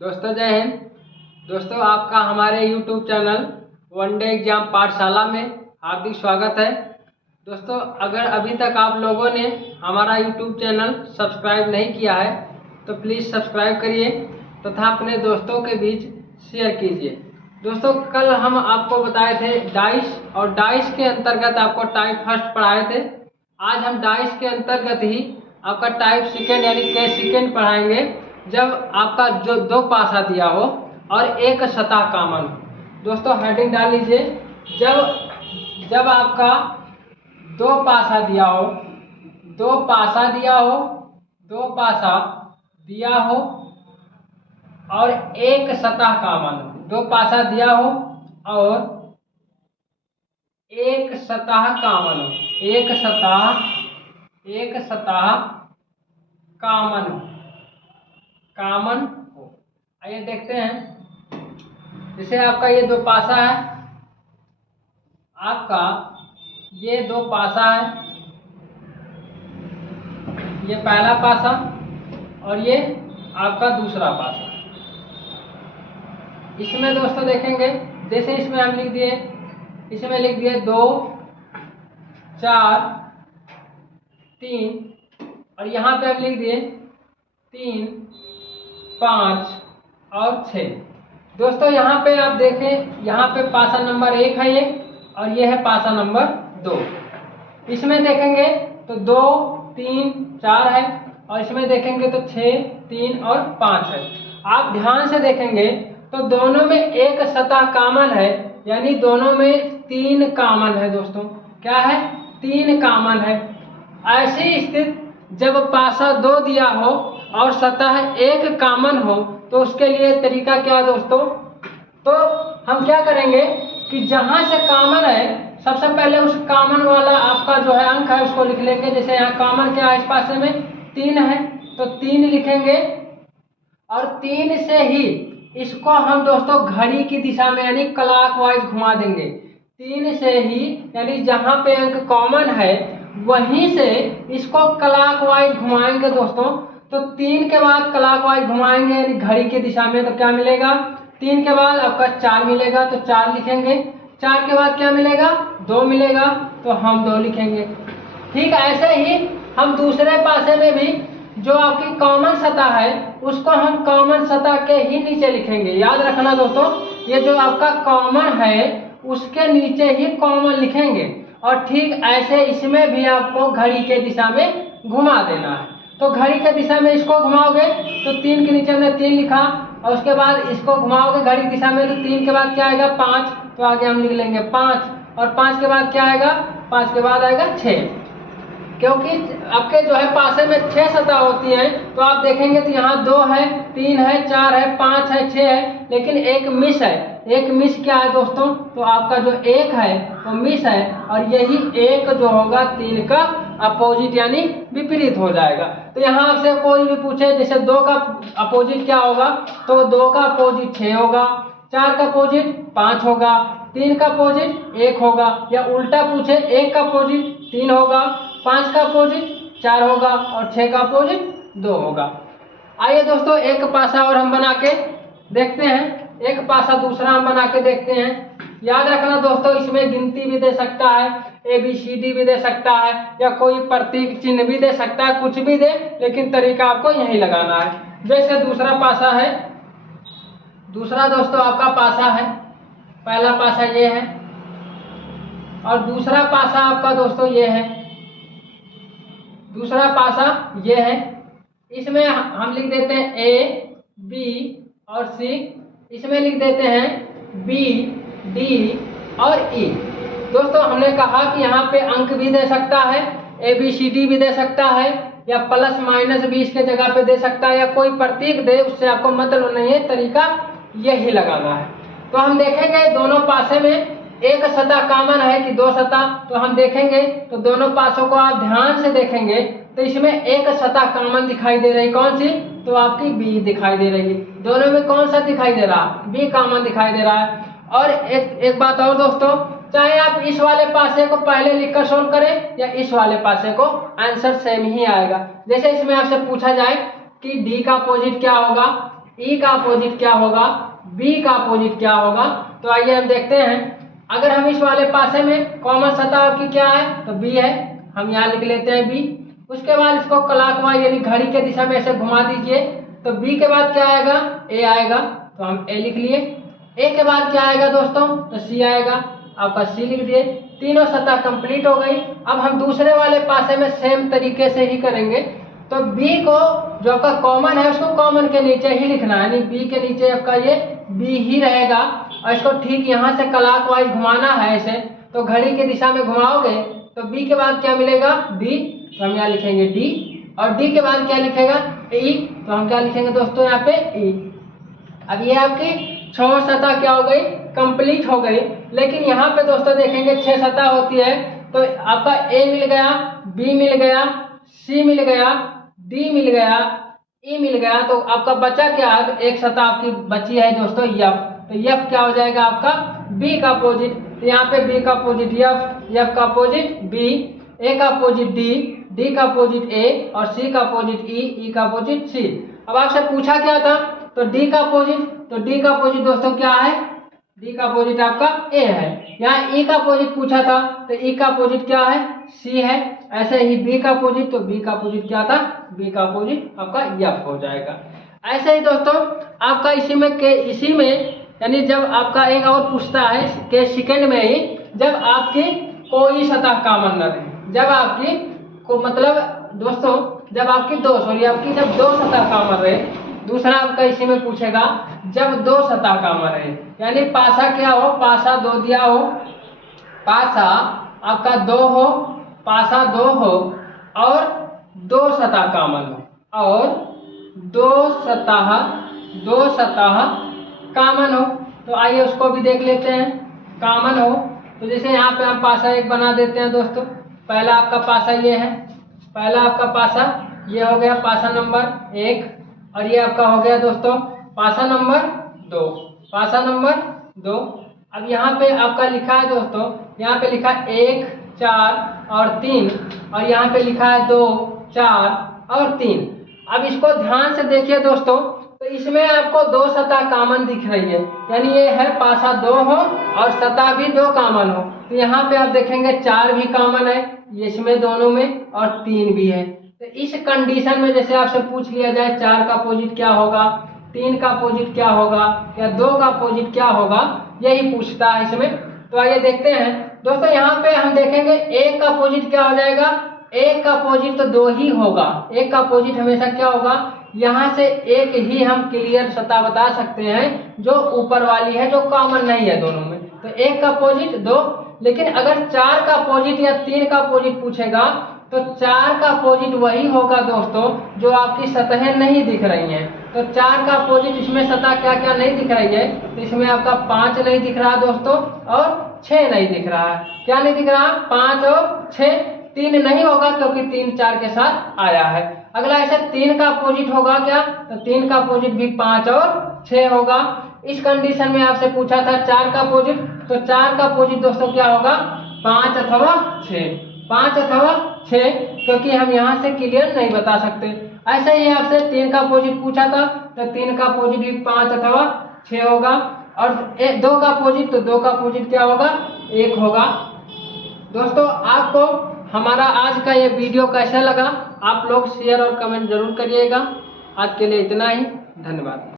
दोस्तों जय हिंद। दोस्तों आपका हमारे YouTube चैनल वनडे एग्जाम पाठशाला में हार्दिक स्वागत है। दोस्तों अगर अभी तक आप लोगों ने हमारा YouTube चैनल सब्सक्राइब नहीं किया है तो प्लीज़ सब्सक्राइब करिए तथा अपने दोस्तों के बीच शेयर कीजिए। दोस्तों कल हम आपको बताए थे डाइस और डाइस के अंतर्गत आपको टाइप फर्स्ट पढ़ाए थे। आज हम डाइस के अंतर्गत ही आपका टाइप सेकेंड यानी के सेकेंड पढ़ाएंगे, जब आपका जो दो पासा दिया हो और एक सतह कॉमन हो। दोस्तों हेडिंग डाल लीजिए, जब आपका दो पासा दिया हो, दो पासा दिया हो, दो पासा दिया हो और एक सतह कॉमन हो। दो पासा दिया हो और एक सतह कॉमन हो, एक सतह कॉमन हो। आइए देखते हैं। जैसे आपका ये दो पासा है, आपका ये दो पासा है, ये पहला पासा और ये आपका दूसरा पासा। इसमें दोस्तों देखेंगे, जैसे इसमें हम लिख दिए, इसमें लिख दिए 2, 4, 3 और यहाँ पे हम लिख दिए 3, 5 और 6। दोस्तों यहाँ पे आप देखें, यहाँ पे पासा नंबर 1 है ये और ये है पासा नंबर 2। इसमें देखेंगे तो 2, 3, 4 है और इसमें देखेंगे तो 6, 3 और 5 है। आप ध्यान से देखेंगे तो दोनों में एक सतह कॉमन है, यानी दोनों में 3 कॉमन है। दोस्तों क्या है? 3 कॉमन है। ऐसी स्थिति जब पासा 2 दिया हो और सतह 1 कॉमन हो तो उसके लिए तरीका क्या है दोस्तों? तो हम क्या करेंगे कि जहां से कॉमन है सबसे पहले उस कॉमन वाला आपका जो है अंक है उसको लिख लेंगे। जैसे यहाँ कॉमन क्या है इस पासे में? 3 है तो 3 लिखेंगे और 3 से ही इसको हम दोस्तों घड़ी की दिशा में यानी क्लॉकवाइज घुमा देंगे। 3 से ही यानी जहां पे अंक कॉमन है वहीं से इसको क्लॉकवाइज घुमाएंगे दोस्तों। तो 3 के बाद क्लॉकवाइज घुमाएंगे यानी घड़ी की दिशा में, तो क्या मिलेगा? 3 के बाद आपका 4 मिलेगा तो 4 लिखेंगे। 4 के बाद क्या मिलेगा? 2 मिलेगा तो हम 2 लिखेंगे। ठीक ऐसे ही हम दूसरे पासे में भी जो आपकी कॉमन सतह है उसको हम कॉमन सतह के ही नीचे लिखेंगे। याद रखना दोस्तों, ये जो आपका कॉमन है उसके नीचे ही कॉमन लिखेंगे और ठीक ऐसे इसमें भी आपको घड़ी के दिशा में घुमा देना है। तो घड़ी के दिशा में इसको घुमाओगे तो 3 के नीचे हमने 3 लिखा और उसके बाद इसको घुमाओगे घड़ी की दिशा में तो 3 के बाद क्या आएगा? 5, तो आगे हम लिख लेंगे 5 और 5 के बाद क्या आएगा? 5 के बाद आएगा 6। क्योंकि आपके जो है पासे में 6 सतह होती है तो आप देखेंगे तो यहाँ 2 है, 3 है, 4 है, 5 है, 6 है, लेकिन एक मिस है। एक मिस क्या है दोस्तों? तो आपका जो 1 है वो मिस है और यही 1 जो होगा 3 का अपोजिट यानी विपरीत हो जाएगा। तो यहाँ आपसे कोई भी पूछे जैसे 2 का अपोजिट क्या होगा, तो 2 का अपोजिट 6 होगा, 4 का अपोजिट 5 होगा, 3 का अपोजिट 1 होगा, या उल्टा पूछे 1 का अपोजिट 3 होगा, 5 का अपोजिट 4 होगा और 6 का अपोजिट 2 होगा। आइए दोस्तों एक पासा और हम बना के देखते हैं। एक पासा दूसरा हम बना के देखते हैं। याद रखना दोस्तों, इसमें गिनती भी दे सकता है, ABCD भी दे सकता है या कोई प्रतीक चिन्ह भी दे सकता है, कुछ भी दे, लेकिन तरीका आपको यही लगाना है। जैसे दूसरा पासा है, दूसरा दोस्तों आपका पासा है, पहला पासा ये है और दूसरा पासा आपका दोस्तों ये है, दूसरा पासा ये है। इसमें हम लिख देते हैं A, B और C, इसमें लिख देते हैं B, D और E। दोस्तों हमने कहा कि यहाँ पे अंक भी दे सकता है, ABCD भी दे सकता है या प्लस माइनस भी इसके जगह पे दे सकता है, या कोई प्रतीक दे, उससे आपको मतलब नहीं है, तरीका यही लगाना है। तो हम देखेंगे दोनों पासे में एक सतह कॉमन है कि 2 सतह, तो हम देखेंगे तो दोनों पासों को आप ध्यान से देखेंगे तो इसमें एक सतह कॉमन दिखाई दे रही, कौन सी? तो आपकी B दिखाई दे रही है। दोनों में कौन सा दिखाई दे रहा? B कॉमन दिखाई दे रहा है। और एक बात और दोस्तों, चाहे आप इस वाले पासे को पहले लिखकर सोल्व करें या इस वाले पासे को, आंसर सेम ही आएगा। जैसे इसमें आपसे पूछा जाए कि D का अपोजिट क्या होगा, ई का अपोजिट क्या होगा, बी का अपोजिट क्या होगा। तो आइए हम देखते हैं। अगर हम इस वाले पासे में कॉमन सतह आपकी क्या है तो बी है, हम यहाँ लिख लेते हैं बी। उसके बाद इसको क्लॉकवाइज यानी घड़ी के दिशा में ऐसे घुमा दीजिए तो बी के बाद क्या आएगा, ए आएगा, तो हम ए लिख लिए। ए के बाद क्या आएगा दोस्तों, तो सी आएगा, आपका सी लिख दिए। तीनों सतह कंप्लीट हो गई। अब हम दूसरे वाले पासे में सेम तरीके से ही करेंगे। तो बी को जो आपका कॉमन है उसको कॉमन के नीचे ही लिखना है, यानी बी के नीचे आपका ये बी ही रहेगा और इसको ठीक यहाँ से क्लॉकवाइज घुमाना है ऐसे। तो घड़ी की दिशा में घुमाओगे तो बी के बाद क्या मिलेगा, डी, तो हम यहाँ लिखेंगे डी। और डी के बाद क्या लिखेगा, ई, तो हम क्या लिखेंगे दोस्तों यहाँ पे ई। अब ये आपकी 6 सतह क्या हो गई, कंप्लीट हो गई। लेकिन यहाँ पे दोस्तों देखेंगे 6 सतह होती है तो आपका ए मिल गया, बी मिल गया, सी मिल गया, डी मिल गया, ई मिल गया, तो आपका बचा क्या है, एक सतह आपकी बची है दोस्तों एफ। तो एफ क्या हो जाएगा आपका बी का अपोजिट। तो यहाँ पे बी का अपोजिट एफ, एफ का अपोजिट बी, ए का अपोजिट डी, डी का अपोजिट ए और सी का अपोजिट ई, ई का अपोजिट सी। अब आपसे पूछा क्या था, तो डी का अपोजिट, तो डी का अपोजिट दोस्तों क्या है, डी का अपोजिट आपका ए है। यहाँ ई का अपोजिट पूछा था तो ई का अपोजिट क्या है, सी है। ऐसे ही बी का अपोजिट, तो बी का अपोजिट क्या था, बी का अपोजिट आपका एफ हो जाएगा। ऐसे ही दोस्तों आपका इसी में यानी जब आपका एक और पूछता है के सेकंड में ही, जब आपकी कोई सतह कॉमन न रहे, जब आपकी को मतलब दोस्तों जब आपकी दो सतह कॉमन रहे। दूसरा आपका इसी में पूछेगा जब 2 सतह कॉमन रहे, यानी पासा क्या हो, पासा 2 दिया हो, पासा आपका 2 हो, पासा 2 हो और 2 सतह कॉमन हो, और 2 सतह कॉमन हो। तो आइए उसको भी देख लेते हैं। कॉमन हो तो जैसे यहाँ पे हम पासा 1 बना देते हैं दोस्तों। पहला आपका पासा ये है, पहला आपका पासा ये हो गया पासा नंबर 1, और ये आपका हो गया दोस्तों पासा नंबर 2, पासा नंबर 2। अब यहाँ पे आपका लिखा है दोस्तों, यहाँ पे लिखा है 1, 4 और 3, और यहाँ पे लिखा है 2, 4 और 3। अब इसको ध्यान से देखिए दोस्तों, तो इसमें आपको 2 सतह कॉमन दिख रही है, यानी ये है पासा 2 हो और सतह भी 2 कॉमन हो। तो यहाँ पे आप देखेंगे 4 भी कॉमन है इसमें दोनों में, और 3 भी है। तो इस कंडीशन में जैसे आपसे पूछ लिया जाए 4 का अपोजिट क्या होगा, 3 का अपोजिट क्या होगा, या 2 का अपोजिट क्या होगा, यही पूछता है इसमें। तो आइए देखते हैं दोस्तों। यहाँ पे हम देखेंगे 1 का अपोजिट क्या हो जाएगा, 1 का अपोजिट तो 2 ही होगा। 1 का अपोजिट हमेशा क्या होगा, यहाँ से एक ही हम क्लियर सतह बता सकते हैं जो ऊपर वाली है, जो कॉमन नहीं है दोनों में। तो 1 का अपोजिट 2, लेकिन अगर 4 का अपोजिट या 3 का अपोजिट पूछेगा तो 4 का अपोजिट वही होगा दोस्तों जो आपकी सतहें नहीं दिख रही हैं। तो 4 का अपोजिट इसमें सतह क्या क्या नहीं दिख रही है, तो इसमें आपका 5 नहीं दिख रहा दोस्तों, और 6 नहीं दिख रहा है। क्या नहीं दिख रहा, 5 और 6। 3 नहीं होगा क्योंकि 3 4 के साथ आया है। अगला ऐसे 3 का अपोजिट होगा क्या, तो 3 का अपोजिट भी 5 और 6 होगा। इस कंडीशन में आपसे पूछा था 4 का अपोजिट, तो 4 का अपोजिट दोस्तों क्या होगा, 5 अथवा 6, 5 अथवा 6, क्योंकि हम यहाँ से क्लियर नहीं बता सकते। ऐसे ही आपसे 3 का अपोजिट पूछा था, तो 3 का अपोजिट भी 5 अथवा 6 होगा, और 2 का अपोजिट, तो 2 का अपोजिट क्या होगा, 1 होगा। दोस्तों आपको हमारा आज का ये वीडियो कैसा लगा, आप लोग शेयर और कमेंट जरूर करिएगा। आज के लिए इतना ही, धन्यवाद।